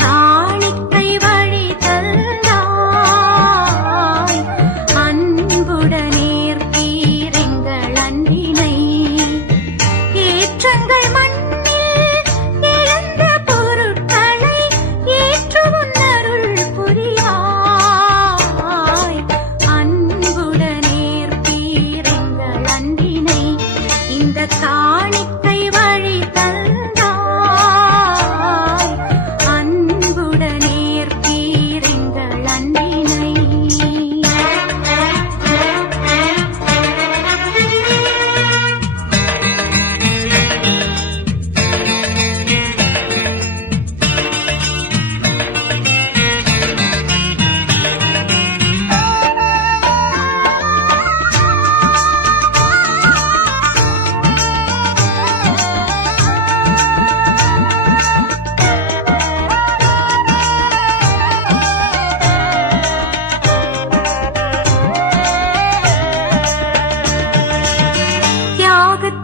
காணிக்கை வழி தந்தாய் அன்புடனேற்பீர் எங்கள் அன்பினை ஏற்றங்கள் மண்ணில் இழந்த பொருட்களை ஏற்று உன்னருள் புரிவாய் அன்புடனேற்பீர் எங்கள் அன்பினை இந்த காணிக்கை வழி தந்தாய் அன்புடனேற்பீர் எங்கள் அன்பினை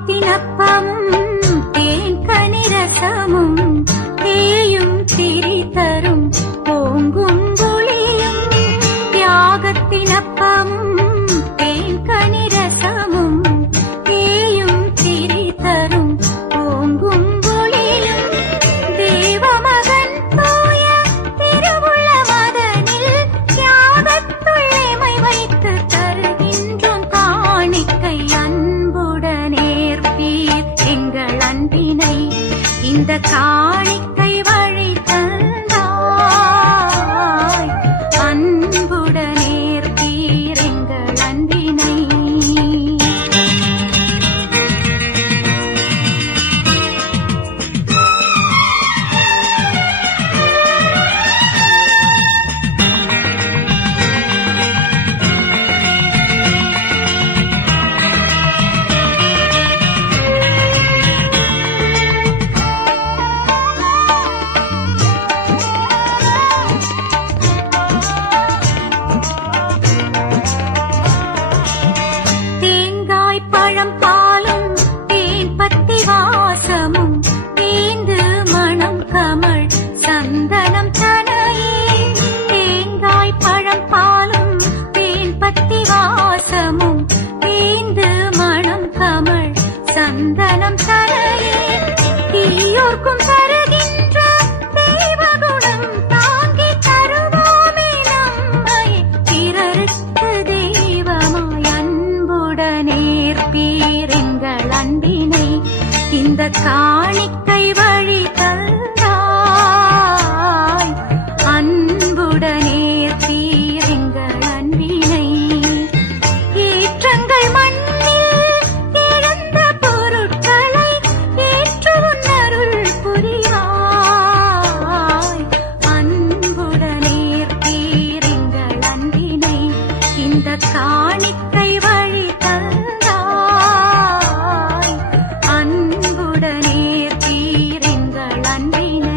தியாகத்தினப்பமும் தேன்கனிரசமும் தேயும் திரி தரும் ஓங்கும் ஒளியும் தியாகத்தினப்பமும் தேன்கனிரசமும் தேயும் திரி தரும் ஓங்கும் ஒளியும் தேவமகன் தூய திருவுள்ள மதனில் தியாகத்துள்ளைமை வைத்து தருகின்றோம் காணிக்கை அன்புடனேற்பீர் எங்கள் அன்பினை இந்த காணிக்கை வழி தந்தாய் அன்புடனேற்பீர் எங்கள் அன்பினை தேங்காய் பழம் பாலும் தேன் பத்தி வாசமும் தேந்து மணம் கமழ் சந்தனம் தனையே தேங்காய் பழம் பாலும் தேன் பத்தி வாசமும் தேந்து மணம் கமழ் சந்தனம் தனையே தீயோர்க்கும் தருகின்ற தேவகுணம் தாங்கி தருவோமே நம்மை பிறருக்கு தெய்வமாய் அன்புடனேற்பீர் எங்கள் அன்பினை இந்த காணிக்கை வழி தந்தாய் அன்புடனேற்பீர் எங்கள் அன்பினை ஏற்றங்கள் மண்ணில் இழந்த பொருட்களை ஏற்று உன்னருள் புரிவாய் அன்புடனேற்பீர் எங்கள் அன்பினை இந்த காணிக்கை வழி தந்தாய் அன்புடனேற்பீர் எங்கள் அன்பினை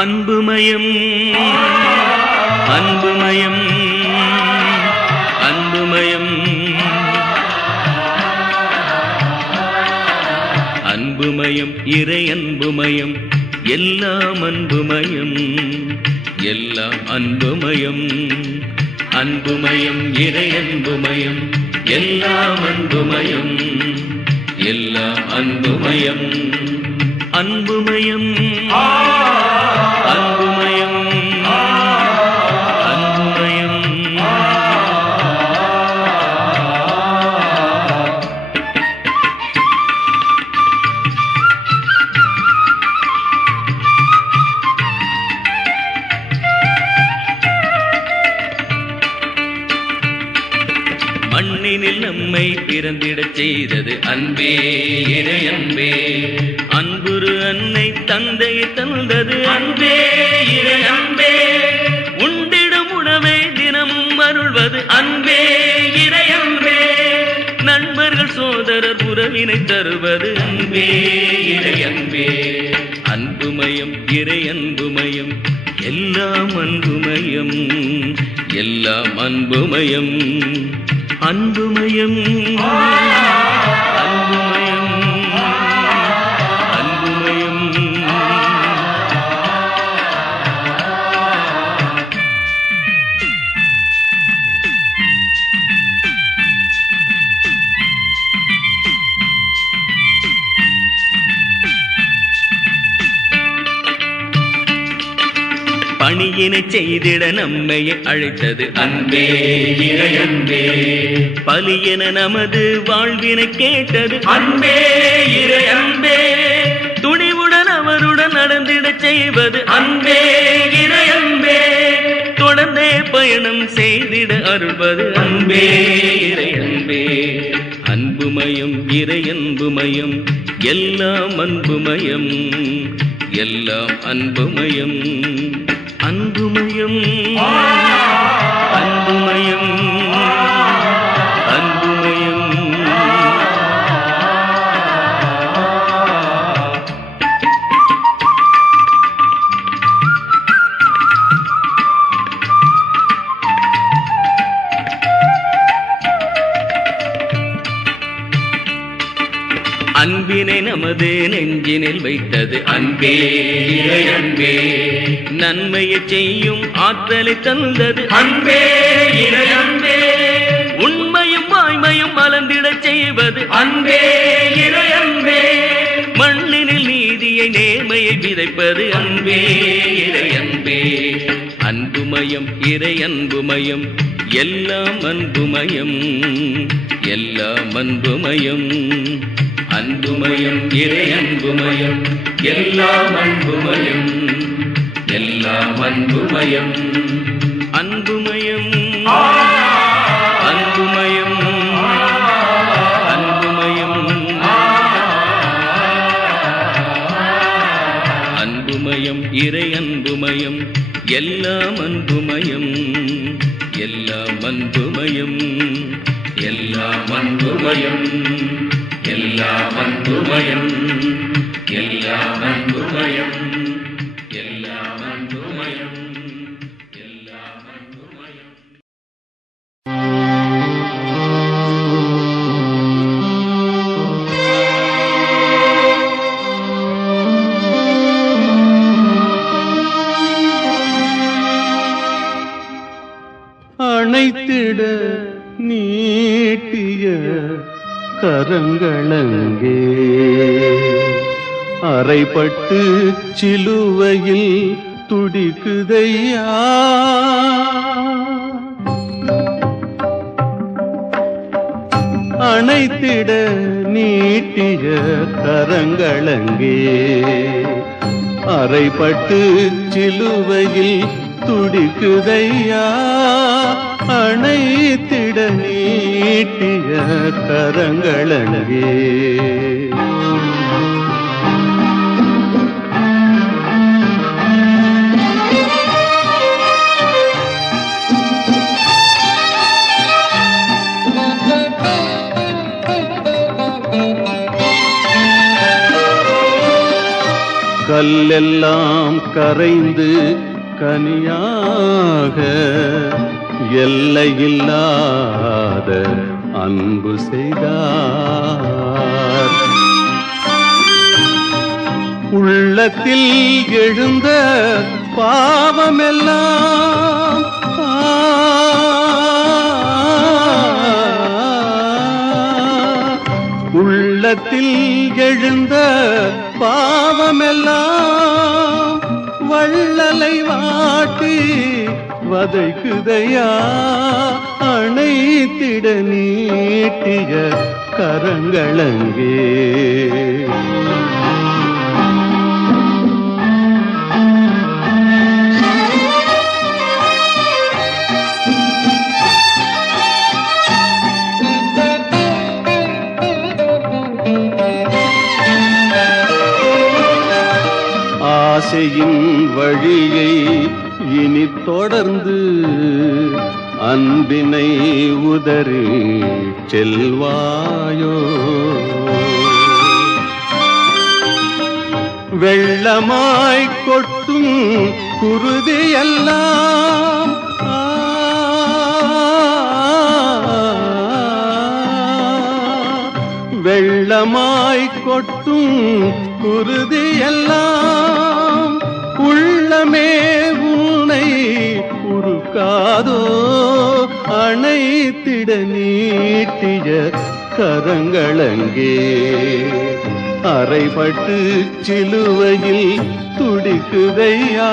அன்புமயம் அன்புமயம் அன்புமயம் அன்புமயம் இறை அன்புமயம் எல்லாம் அன்புமயம் எல்லாம் அன்புமயம் அன்புமயம் இறை அன்புமயம் எல்லாம் அன்புமயம் எல்லாம் அன்புமயம் அன்புமயம் அன்புமயம் அன்புமயம் மண்ணினில் நம்மை பிறந்திடச் செய்தது அன்பே இறை அன்பே அன்புரு அன்னை தந்தை தந்தது அன்பே இறை அன்பே உண்டிடும் உணவை தின சகோதரர் உறவினை தருவது அன்பே இறை அன்பே. அன்புமயம் இறை அன்புமயம் எல்லாம் அன்புமயம் எல்லாம் அன்புமயம் அன்புமயம் அன்புமயம் அன்புமயம். பணியினை செய்திட நம்மையை அழைத்தது அன்பே இறை அன்பே. பலியென நமது வாழ்வினை கேட்டது அன்பே இறை அன்பே. துணிவுடன் அவருடன் நடந்திட செய்வது அன்பே இறை அன்பே. தொடர்ந்தே பயணம் செய்திட அருள்வது அன்பே இறை அன்பே. அன்புமயம் இறை அன்புமயம் எல்லாம் அன்புமயம் எல்லாம் அன்புமயம் அன்புமயம் அன்புமயம் அன்புமயம். அன்பினை நமது நெஞ்சினில் வைத்தது அன்பே இறை அன்பே. நன்மையை செய்யும் ஆற்றலை தந்தது அன்பே இறை அன்பே. உண்மையும் வாய்மையும் மலர்ந்திட செய்வது அன்பே இறை அன்பே. மண்ணினில் நீதியை நேர்மையை விதைப்பது அன்பே இறை அன்பே. அன்புமயம் இறை அன்புமயம் எல்லாம் அன்புமயம் எல்லாம் அன்புமயம் அன்புமயம் இறை அன்புமயம் எல்லாம் அன்புமயம் எல்லாம் அன்புமயம் அன்புமயம் அன்புமயம் அன்புமயம் அன்புமயம் இறை அன்புமயம் எல்லாம் அன்புமயம் எல்லாம் அன்புமயம் எல்லாம் அன்புமயம் எல்லாம் அன்புமயம் எல்லாம் அன்புமயம் எல்லாம் அன்புமயம் எல்லாம் அன்புமயம். அணைத்திட நீட்டிய கரங்களங்கே அறைப்பட்டு சிலுவையில் துடிக்குதையா. அணைத்திட நீட்டிய கரங்களங்கே அறைப்பட்டு சிலுவையில் துடிக்குதையா. அணைத்திட நீட்டிய கரங்களங்கே கல்லெல்லாம் கரைந்து கனியாக எல்லையில்லாத அன்பு செய்தார். உள்ளத்தில் எழுந்த பாவமெல்லாம் உள்ளத்தில் எழுந்த பாவமெல்லாம் வள்ளலை வாட்டி வதைக்குதையா. அணைத்திட நீட்டிய கரங்களங்கே ஆசையின் வழியை இனி தொடர்ந்து அன்பினை உதறி செல்வாயோ? வெள்ளமாய் கொட்டும் குருதியெல்லாம் வெள்ளமாய் கொட்டும் குருதியெல்லாம் உள்ளமே உன்னை உருக்காதோ? அணைத்திட நீட்டிய கரங்களங்கே அறைபட்டு சிலுவையில் துடிக்குதையா?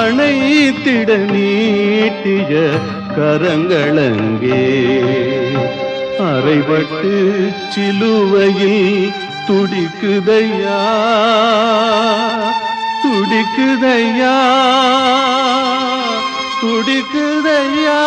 அணைத்திட நீட்டிய கரங்களங்கே அறைபட்டு சிலுவையில் துடிக்குதையா? துடிக்குதையா? துடிக்குதையா?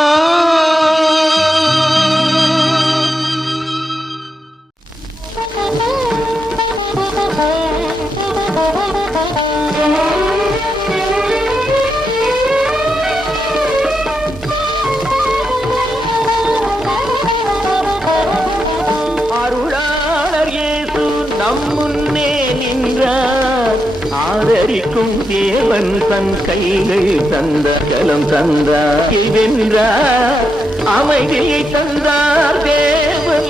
அருளாளர் இயேசு நம் முன்னே நின்றார். ஆதரிக்கும் தேவன் தன் கைகள் தந்த கலம் தந்தார். வென்றார், அமைதியை தந்தார் தேவன்.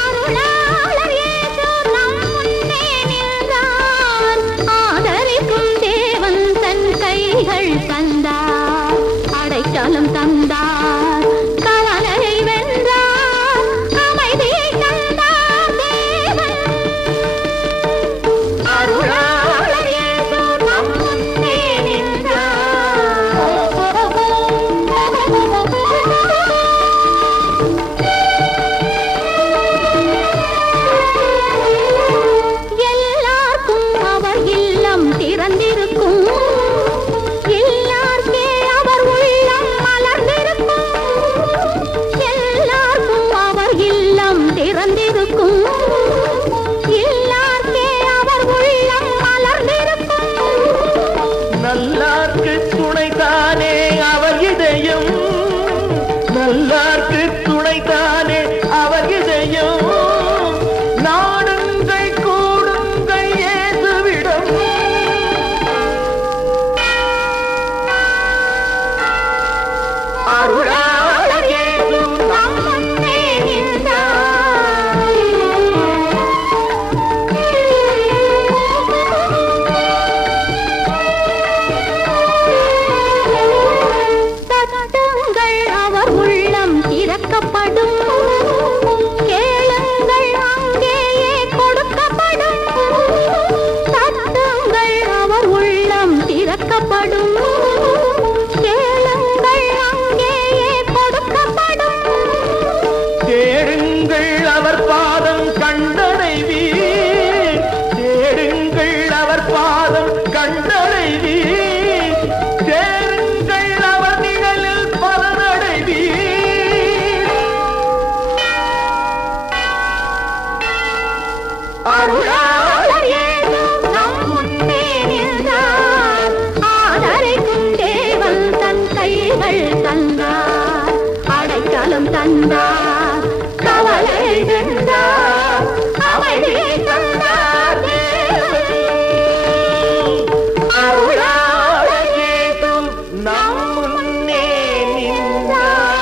அருளாளர் இயேசு நம் முன்னே நின்றார். ஆதரிக்கும் தேவன் தன் கைகள் தந்தார். அடைக்கலம் தந்தார். கவலையை வென்றார். அமைதியை தந்தார் தேவன். அருளாளர் இயேசு நம் முன்னே எல்லாருக்கும் அவர் இல்லம் திறந்திருக்கும். எல்லாருக்கே அவர் உள்ளம் மலர்ந்திருக்கும். எல்லாருக்கும் அவர் இல்லம் திறந்திருக்கும். எல்லாருக்கே அவர் உள்ளம் மலர்ந்திருக்கும். நல்லார்க்கு துணைதானே அவர் இதயம். நல்லார்க்கு துணைதானே அவர் இதயம். நாடுங்கள் கூடுங்கள் இயேசுவிடம். அருளாளர் இயேசு நம் முன்னே தட்டுங்கள் அவர் உள்ளம் திறக்கப்படும். கேளுங்கள் அங்கேயே கொடுக்கப்படும். தட்டுங்கள் அவர் உள்ளம் திறக்கப்படும். கேளுங்கள் அங்கேயே கொடுக்கப்படும். தேடுங்கள் அவர் பாதம் கண்டடைவீர். தேடுங்கள் அவர் பாதம் கண்டடைவீர். தேடுங்கள் அவர் நிழலில் பலனடைவீர். அருளாளர் இயேசு நம் முன்னே நின்றார். ஆதரிக்கும் தேவன் தன் கைகள் தந்தார். அடைக்கலம் தந்தார். கவலை வென்றார். அமைதியை தந்தார் தேவன். அருளாளர் இயேசு நம் முன்னே நின்றார்.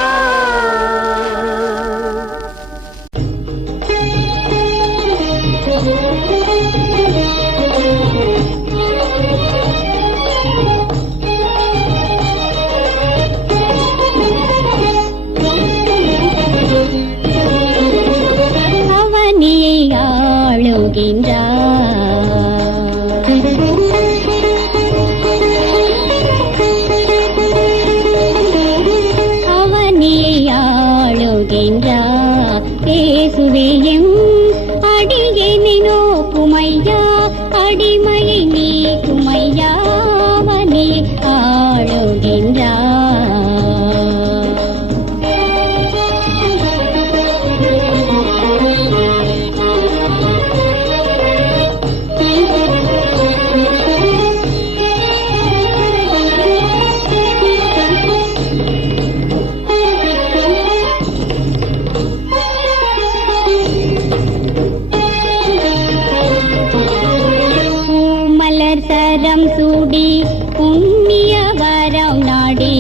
புண்ணிய வரம் நாடி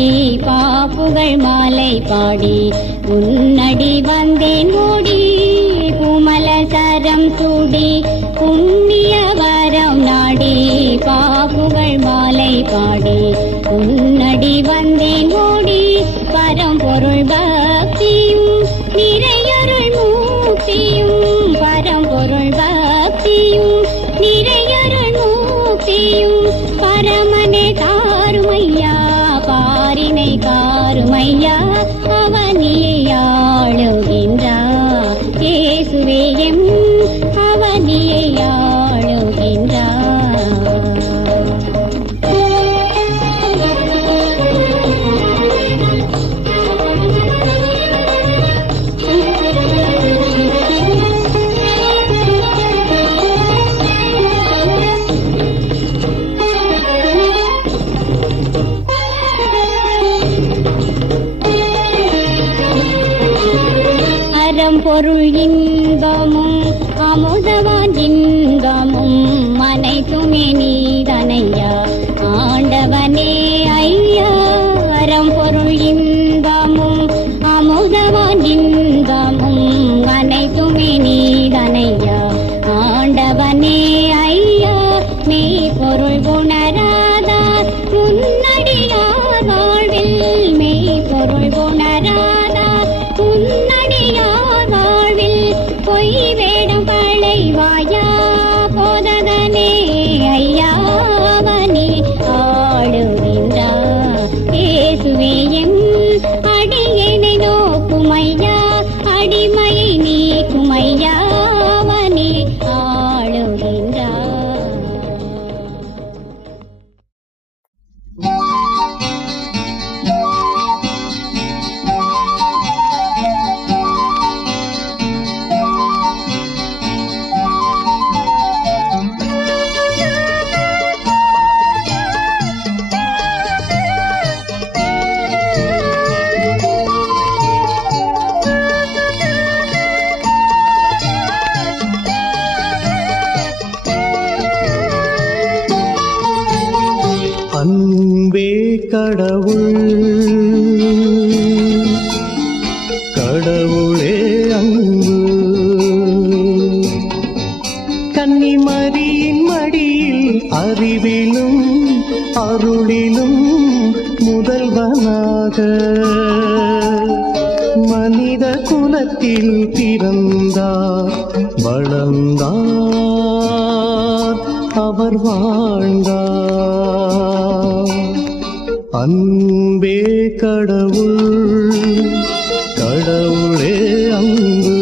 பாப்புகள் மாலை பாடி உன்னடி வந்தேன் ஓடி பூமல சரம் சூடி புண்ணிய வரம் நாடி பாப்புகள் மாலை பாடி உன்னடி வந்தேன் ஓடி பரம்பொருள் பக்தியும் நிறையருள் மூர்த்தியும் பரம்பொருள் பக்தியும் நிறையருள் மூர்த்தியும் பரமனே காருமையா பாரினை காருமையா அவனியை ஆளுகின்றார் இயேசுவே எம் அவனியை ஆளுகின்றார். பொருள் இன்பமும் அமுதவான் இன்பமும் அனைத்துமே நீதனையா ஆண்டவனே ஐயா. அறம் பொருள் இன்பமும் அமுதவான் இன்பமும் அனைத்துமே நீதனையா ஆண்டவனே ஐயா. மெய் பொருள் உணராதார் முன்னடியார் வாழ்வில் மெய் பொருள் உணராதார் முன்னடியார் வாழ்வில் பொய் வேடம் பழைவாயா போதகனே ஐயாவனே ஆளுகின்றார் இயேசுவே எம் அடியேனை நோக்குமையா அடிமையை நீக்குமையாவனே ஆளுகின்றார். அன்பே கடவுள் கடவுளே அன்பு கன்னிமரியின் மடியில் அறிவிலும் அருளிலும் முதல்வனாக மனித குலத்தில் பிறந்தார் வளர்ந்தார் அவர் வாழ்ந்தார். அன்பே கடவுள் கடவுளே அன்பு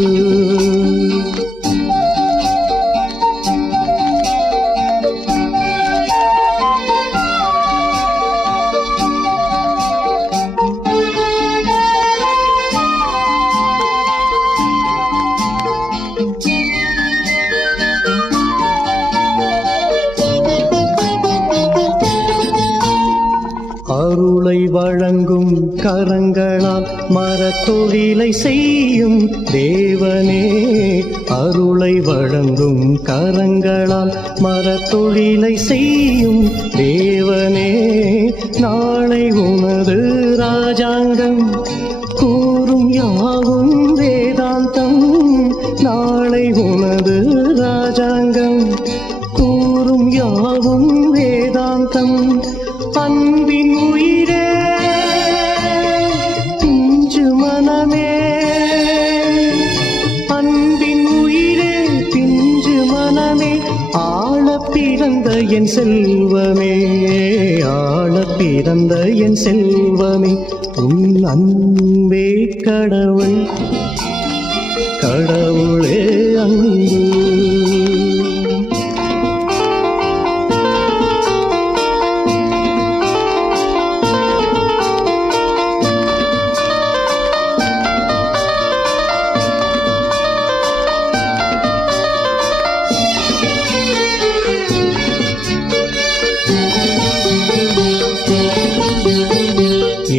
அருளை வழங்கும் கரங்களால் மரத்தொழிலை செய்யும் தேவனே. அருளை வழங்கும் கரங்களால் மரத்தொழிலை செய்யும் தேவனே. நாளை உனது ராஜாங்கம் கூறும் யாவும் வேதாந்தம். நாளை உனது ராஜாங்கம் கூறும் யாவும் வேதாந்தம். அன்பின் உயிரே பிஞ்சு மனமே அன்பின் உயிரே பிஞ்சு மனமே ஆள பிறந்த என் செல்வமே ஆள பிறந்த என் செல்வமே. உன் அன்பே கடவுள் கடவுளே அன்பு.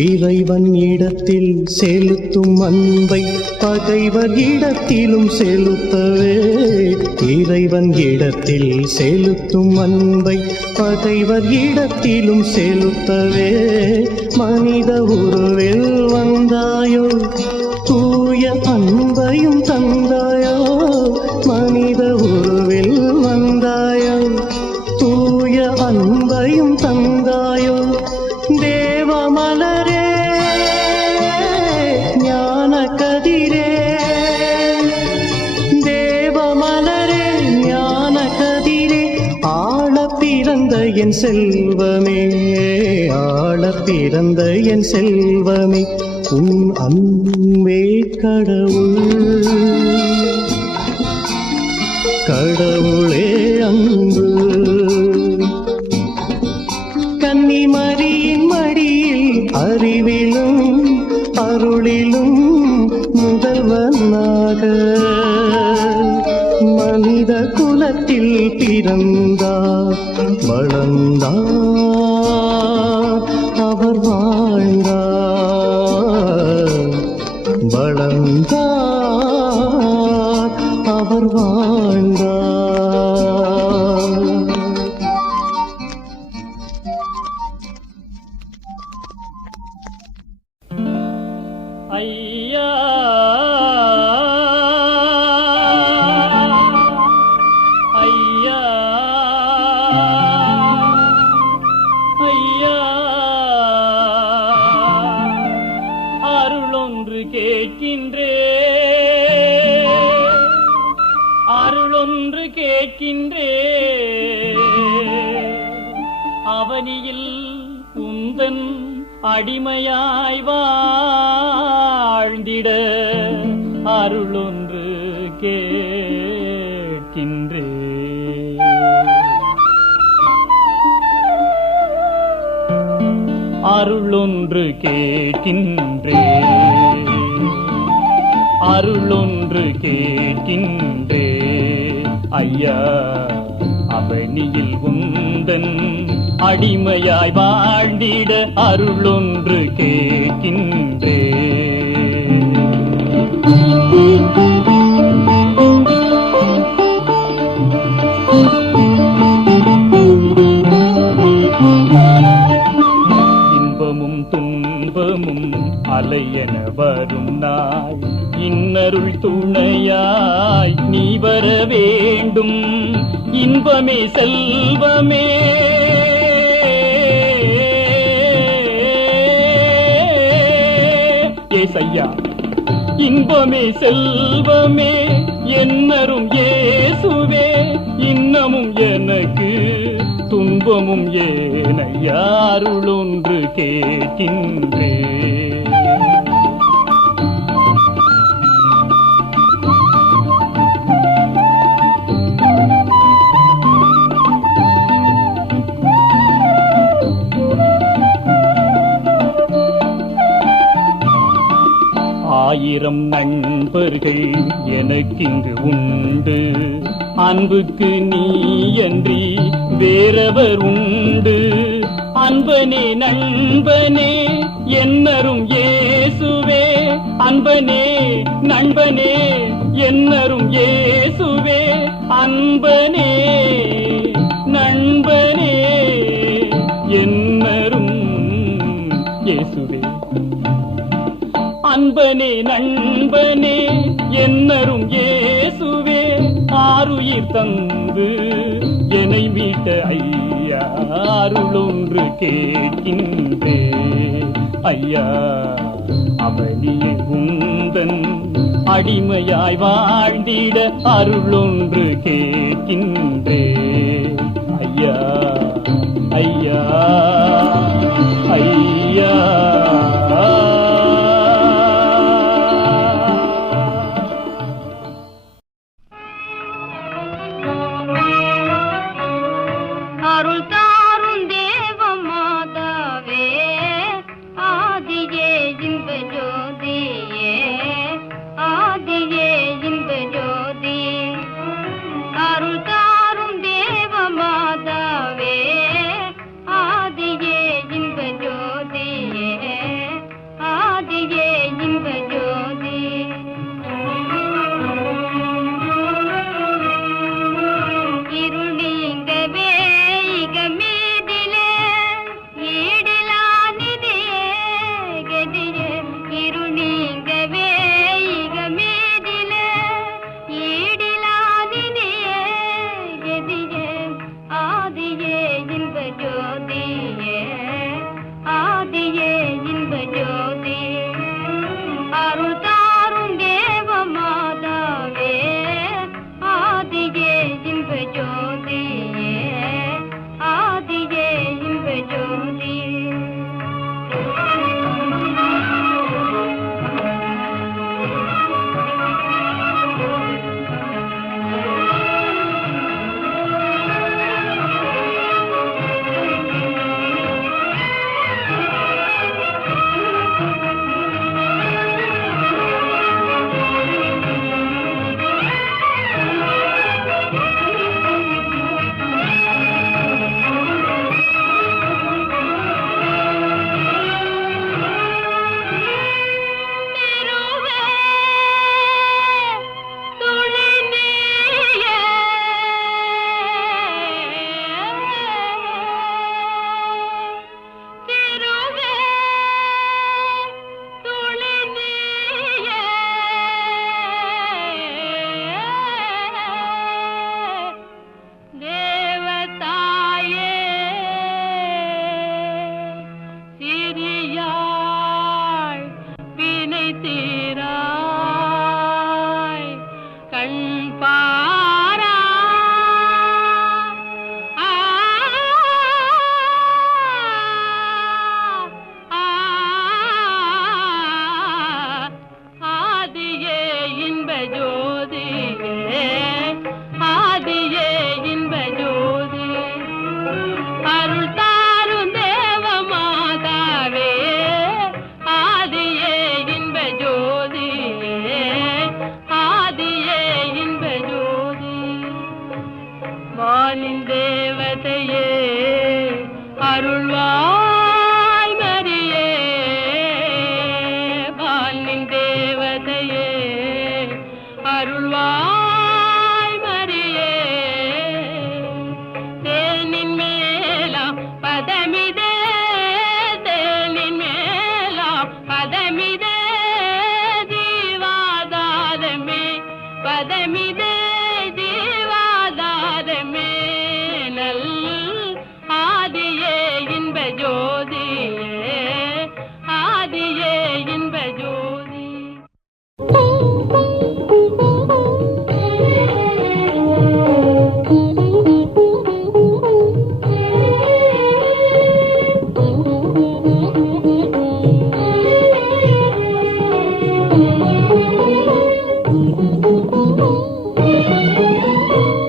இறைவன் இடத்தில் செலுத்தும் அன்பை பகைவர் இடத்திலும் செலுத்தவே. இறைவன் இடத்தில் செலுத்தும் அன்பை பகைவர் இடத்திலும் செலுத்தவே. மனித உருவில் வந்தாயோ, தூய அன்பையும் தந்தாயோ. மனித உருவில் வந்தாயோ, தூய அன்பையும் தந்தாயோ. தேவமலரே, ஞான கதிரே, தேவமலரே, ஞான கதிரே, ஆள பிறந்த என் செல்வமே, ஆள பிறந்த என் செல்வமே, உன் அன்பே கடவுள், கடவுளே அன்பு. கன்னிமரியின் மடியில் அறிவிலும் அருளிலும் முதல்வனாக மனித குலத்தில் பிறந்தார், வளர்ந்தார், அவர் வாழ்ந்தார், வளர்ந்தார், அவர் வாழ்ந்தார். ஐயா ஐயா ஐயா, அருளொன்று கேட்கின்றே, அருளொன்று கேட்கின்றே. அவனியில் உந்தன் அடிமையாய் வாழ்ந்திட அருளொன்று கேட்கின்றே. அருளொன்று கேட்கின்றே, அருளொன்று கேட்கின்றே. ஐயா, அவனியில் உந்தன் அடிமையாய் வாழ்ந்திட அருளொன்று கேட்கின்றே. இன்பமும் துன்பமும் அலையென வரும் நாள், இன்னருள் துணையாய் நீ வர வேண்டும். இன்பமே செல்வமே, ஏசையா, இன்பமே செல்வமே, என்னரும் இயேசுவே. இன்னமும் எனக்கு துன்பமும் ஏனையா, அருளொன்று கேட்கின்றே. ஆயிரம் நண்பர்கள் எனக்கிங்கு உண்டு, அன்புக்கு நீயன்றி வேறவர் உண்டு. அன்பனே நண்பனே, என்னரும் இயேசுவே. அன்பனே நண்பனே, என்னரும் இயேசுவே. அன்பனே நண்பனே, என்னரும் இயேசுவே. அன்பனே நண்பனே, என்னரும் இயேசுவே. ஆருயிர் தந்து என்னை மீட்ட ஐயா, அருளொன்று கேட்கின்றே. ஐயா, அவனியே உந்தன் அடிமையாய் வாழ்ந்திட அருளொன்று கேட்கின்றே. ஐயா ஐயா ஐயா. அருள் தாரும் தேவ மாதாவே, ஆதியே இன்ப ஜோதியே, ஆதியே இன்ப ஜோதி. அருள் தாரும் தேவ மாதாவே, ஆதி தீராய் கண் பாரா ஆதியே இன்ப ஜோதியே ஆதியே இன்ப ஜோதி அருள் தாரும் தேவ மாதாவே ஆதியே இன்ப ஜோதியே ஆதியே இன்ப ஜோதி வானின் தேவதையே அருள்வாய் மரியே வானின் தேவதையே அருள்வாய் மரியே தேனின் மேலாம் பதமிதே தேனின் மேலாம் பதமிதே ஜீவாதாரமே பதமிதே ஜீவாதாரமே நல் ஆதியே இன்ப ஜோதியே ஆதியே இன்ப ஜோதி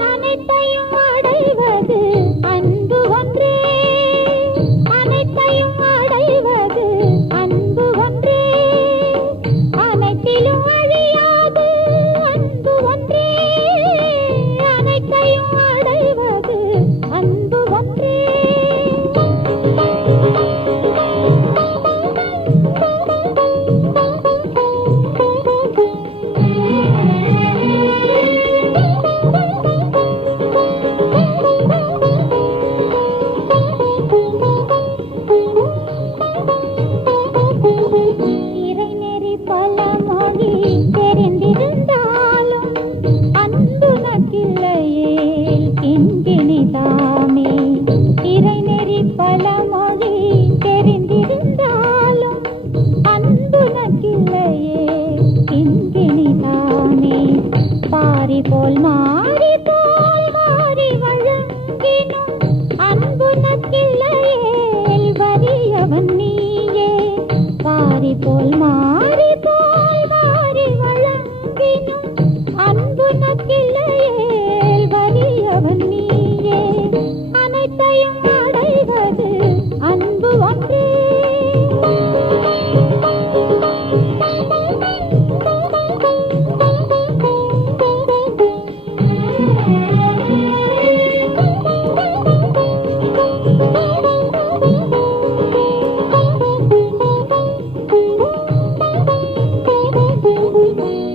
அனைத்தையும் அடைவது அன்பு ஒன்றே அனைத்தையும் அடைவது அன்பு ஒன்றே அனைத்திலும் அழியாது அன்பு ஒன்றே அனைத்தையும் அடைவது அன்பு ஒன்றே இறைநெறி பல மொழி தெரிந்திருந்தாலும் அன்பு நக்கில்லையே கிண்கிணிதாமே இறைநெறி பல மொழி தெரிந்திருந்தாலும் அன்பு நக்கில்லையே கிண்கிணிதாமே பாரி போல் மாறி போல் மாறி வழங்கினும் அன்பு நக்கில்லையே வரியவன் நீயே பாரி போல் மாறி வழங்கினும் அன்பு நக்கில்லையே வரியவன் நீயே அனைத்தையும் அடைவது அன்பு ஒன்றே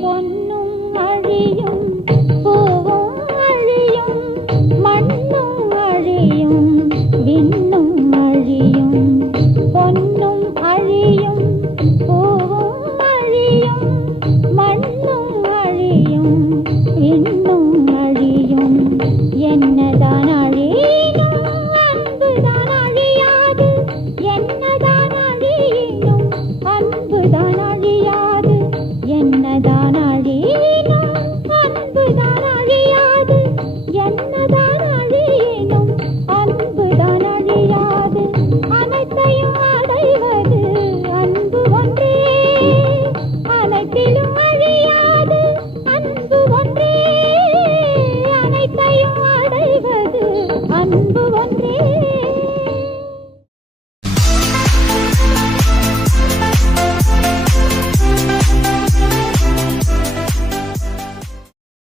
பொன்னும் அழியும் பூவும் அழியும் மண்ணும் அழியும் விண்ணும் அழியும் பொன்னும் அழியும் பூவும் அழியும் மண்ணும் அழியும் விண்ணும் அழியும் என்னதான் அழியினும் அன்புதான் அழியாது என்னதான் அழியினும் அன்புதான் அழியாது என்னதான் அழியினும் அன்புதான் அழியாது என்னதான் அழியினும் அன்புதான் அழியாது அனைத்தையும் அடைவது அன்பு ஒன்றே அனைத்திலும் அழியாது அன்பு ஒன்றே அனைத்தையும் அடைவது அன்பு